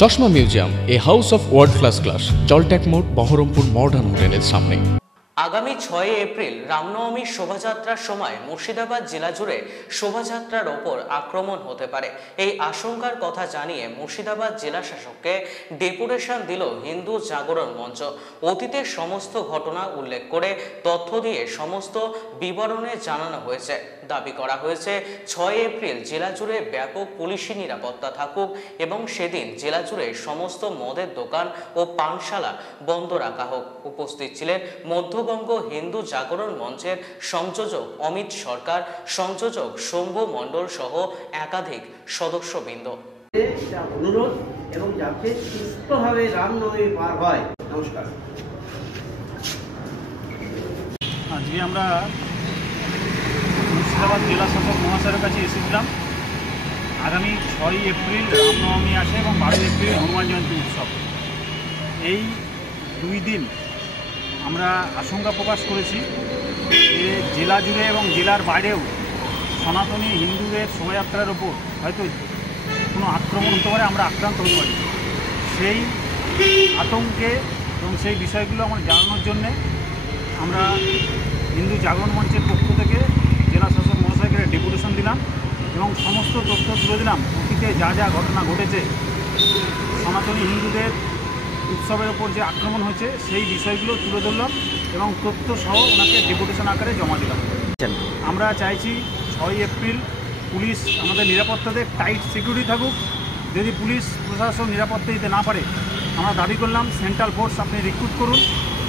চশমা museum, a house of world class, জলট্যাক মোড়, বহরমপুর মডার্ন হোটেলের সামনে। আগামী 6 এপ্রিল রামনবমীর শোভাযাত্রার সময় মুর্শিদাবাদ জেলা জুড়ে শোভাযাত্রার ওপর আক্রমণ হতে পারে, এই আশঙ্কার কথা জানিয়ে মুর্শিদাবাদ জেলা শাসককে ডেপুটেশন দিল হিন্দু জাগরণ মঞ্চ। অতীতের সমস্ত ঘটনা উল্লেখ করে তথ্য দিয়ে সমস্ত বিবরণে জানানো হয়েছে। দাবি করা হয়েছে 6 এপ্রিল জেলা জুড়ে ব্যাপক পুলিশি নিরাপত্তা থাকুক এবং সেদিন জেলা জুড়ে সমস্ত মদের দোকান ও পানশালা বন্ধ রাখা হোক। উপস্থিত ছিলেন মধ্যবঙ্গ হিন্দু জাগরণ মঞ্চের সংযোজক অমিত সরকার, সংযোজক শম্ভু মণ্ডল সহ একাধিক সদস্যবৃন্দ। অনুরোধ এবং যাতে সুস্থভাবে রামনবমী পার হয়। নমস্কার। আজকে আমরা মুর্শিদাবাদ জেলা শাসক মহাশয়ের কাছে এসেছিলাম। আগামী 6 এপ্রিল রামনবমী আসে এবং 12 এপ্রিল হনুমান জয়ন্তী উৎসব। এই 2 দিন আমরা আশঙ্কা প্রকাশ করেছি যে জেলা জুড়ে এবং জেলার বাইরেও সনাতনী হিন্দুদের শোভাযাত্রার ওপর হয়তো কোনো আক্রমণ হতে পারে, আমরা আক্রান্ত হতে পারি। সেই আতঙ্কে এবং সেই বিষয়গুলো আমরা জানানোর জন্যে আমরা হিন্দু জাগরণ মঞ্চের পক্ষ থেকে জেলা শাসক মহাশয়কে ডেপুটেশন দিলাম এবং সমস্ত তথ্য তুলে দিলাম। অতীতে যা যা ঘটনা ঘটেছে, সনাতনী হিন্দুদের উৎসবের ওপর যে আক্রমণ হয়েছে সেই বিষয়গুলো তুলে ধরলাম এবং তথ্য সহ ওনাকে ডেপুটেশন আকারে জমা দিলাম। আমরা চাইছি 6 এপ্রিল পুলিশ আমাদের নিরাপত্তাতে টাইট সিকিউরিটি থাকুক। যদি পুলিশ প্রশাসন নিরাপত্তা দিতে না পারে, আমরা দাবি করলাম সেন্ট্রাল ফোর্স আপনি রিক্রুট করুন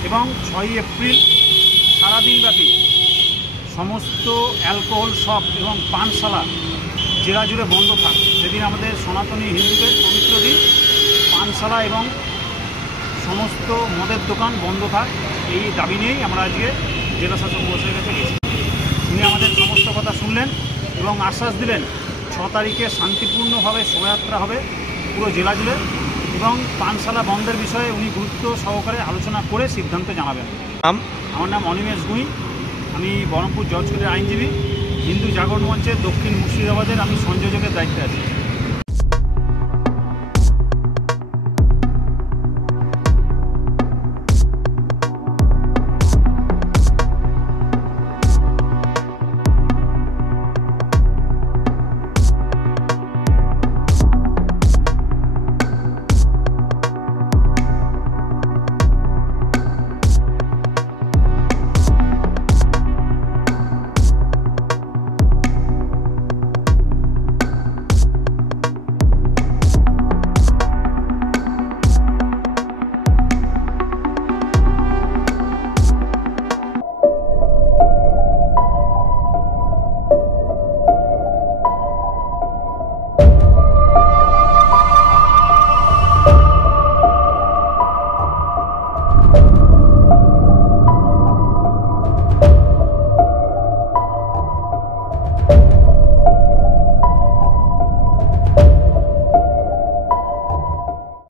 এবং 6 এপ্রিল সারাদিনব্যাপী সমস্ত অ্যালকোহল শপ এবং পানশালা জেলা জুড়ে বন্ধ থাক। সেদিন আমাদের সনাতনী হিন্দুদের পবিত্র দিন। পানশালা এবং সমস্ত মদের দোকান বন্ধ থাক, এই দাবি নিয়েই আমরা আজকে জেলা শাসক মহাশয়ের কাছে গেছি। উনি আমাদের সমস্ত কথা শুনলেন এবং আশ্বাস দিলেন 6 তারিখে শান্তিপূর্ণভাবে শোভাযাত্রা হবে পুরো জেলা জুড়ে এবং পানশালা বন্ধের বিষয়ে উনি গুরুত্ব সহকারে আলোচনা করে সিদ্ধান্ত জানাবেন। আমার নাম অনিমেষ গুঁই, আমি বহরমপুর জজ কোর্টের আইনজীবী। হিন্দু জাগরণ মঞ্চের দক্ষিণ মুর্শিদাবাদের আমি সংযোজকের দায়িত্বে আছি।